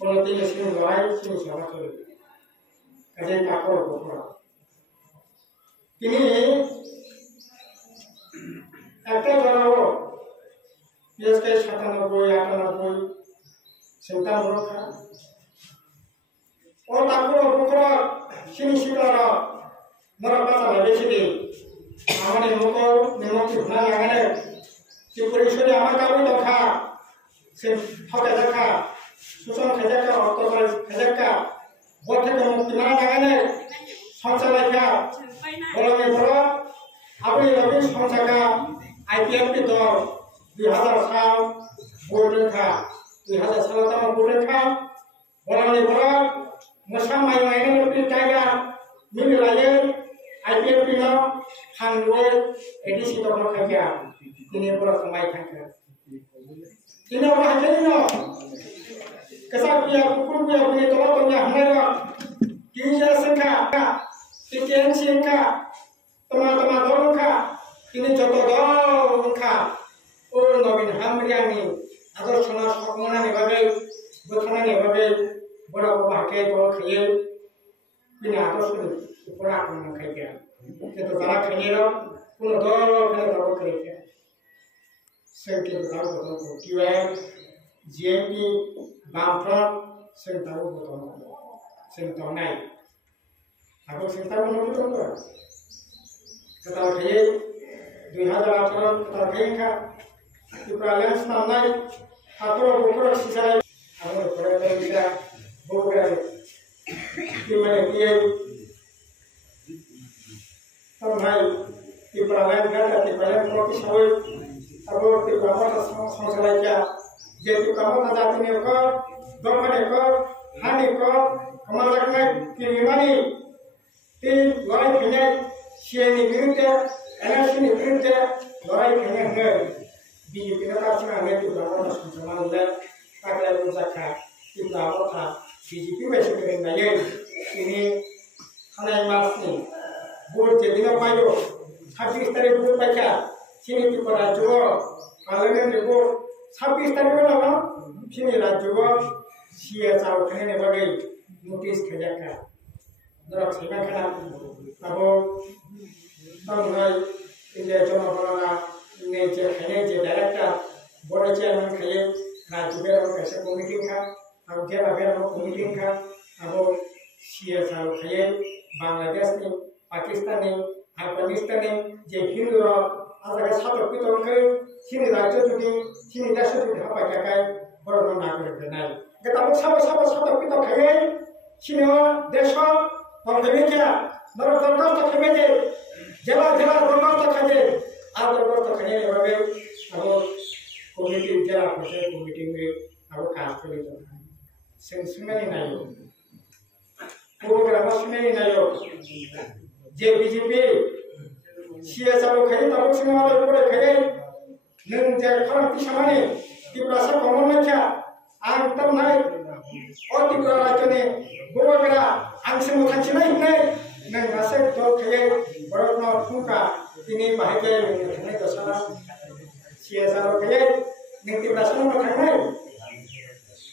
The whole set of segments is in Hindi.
কোনো দিন সিনি লড়াই সিনি সভা চলে কাজে কাপড় গোপড়া তিনি একটা জানাবো পিএসকে 97 98 চিন্তা রক্ষা ও কাপড় গোপড়া সিনি শিকার নরা পাতা বেশি দিন আমাদের মুখ নিমন্ত্রণ না লাগালে যে পরিষদে আমার কাবু দেখা সে ঠকে দেখা শোষণ খেজাকা অত্যাচার খেজাকা ভোট থেকে মুক্তি না লাগালে সঞ্চালকা বলবে বড় আপনি রবি সংসাকা আইপিএফপি দল 2000 সাল ভোট রেখা 2000 সাল তখন ভোট রেখা বলবে বড় মশা মাই মাইনে জায়গা মিলে লাগে आईपीएफपी ना हांगवे एडीसी तो अपना क्या इन्हें पूरा कमाई खाएंगे इन्हें वो हज़ार ना कैसा किया कुकुर को अपने तो ये हमारा किंजर संख्या किचन संख्या तमा दोनों का इन्हें जो तो दोनों का और नवीन हमरियानी अगर सुना सकना नहीं बाबे बुतना नहीं बाबे बड़ा को बाके तो खाये बिना तो सुन पूरा अपना खाएगा ये तो ज़रा खाने लो उन दो खाने तो करेंगे संख्या तो ज़रा बताओ क्यों जीएमपी बामफ्रंट संख्या तो बताओ संख्या नहीं आपको संख्या को नहीं बताओ कतार खाए 2018 कतार खाए का इप्रालेंस नामनाई आपको बुकरो सिसाई आपको पढ़े पढ़े बुकरो किमने किए तब भाई इप्रालेंस घटा इप्रालेंस प्रोटी शोई अब इप्रालेंस संसार क्या जे इप्रालेंस जाति ने को दोपहर को हानि को हमारा में किमिमानी तीन लड़ाई खेले शेनी विरुद्ध एनएसनी विरुद्ध लड़ाई खेले हैं बीजेपी ने काफी हमें इप्रालेंस संसार ले ताकि लोग जाकर इप्रालेंस था बीजेपी वैसे करेंगे ये इन्हें खाने मारने बोर्ड के दिन पायो 26 तारीख को पैसा चीनी की पड़ा जो पार्लियामेंट बोर्ड 26 तारीख को लगा चीनी राज्य को सीएसआर खाने ने बगैर नोटिस खेजा का दरअसल सीमा खाना अब तब भाई इंडिया चुनाव बनाना ने जे खाने जे डायरेक्टर बोर्ड चेयरमैन खाए राज्य में हम कैसे कमिटी का अब क्या बाबे हम कमिटी का अब सीएसआर खाए बांग्लादेश ने पाकिस्तान ने अफगानिस्तान ने जे हिंदू रो आजागा सातो पितों के चीनी राज्य जुटी चीनी देश जुटी हवा क्या काय बड़ा ना करे नहीं गताब सब सातो पितों खाए चीनी देश पंद्रह क्या नर दरकार तो खाए जे जिला दरकार तो खाए आप दरकार तो खाए ये बाबे अब कमिटी जिला पंचायत कमिटी में अब कास्ट के लिए सेंसुमेनी नहीं हो प्रोग्राम सुनेनी नहीं हो जे बीजेपी सीएसआर खाई तब सिनेमा ऊपर खाई नों जे खराब पिछामाने तिब्रासा कमन में क्या आं तब नहीं और तिब्रा राज्य ने बोलगरा आं से मुखाची नहीं नों गासे तो खाई बड़ा ना फुंका इन्हें बाहर नहीं दसना सीएसआर खाई नों तिब्रासा में खाई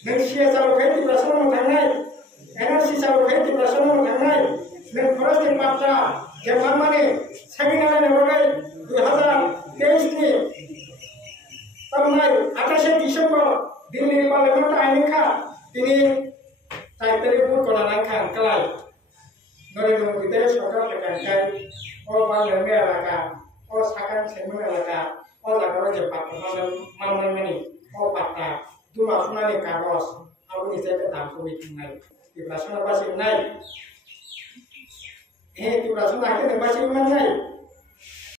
नों सीएसआर खाई तिब्रासा में खाई एनआरसी साल खाई तिब्रासा में खाई नों फरेस्ट डिपार्टमेंट जवान माने सगिना ने बगै 2023 ने तब नहीं 28 दिसंबर दिल्ली पार्लियामेंट आईने का तिनी ताइतरी बुट कोना खा कलाई नरेंद्र मोदी ते सरकार लेखाय और बांग्लादेश एलाका और साकान सेमन एलाका और जागार जे पाटना मानमानी और पाटा दुमा सुनानि कागज आबुनि जायगा दामखौ मिथिनाय तिब्रासा बासि नाय हे तिब्रासा नाके बासि मान नाय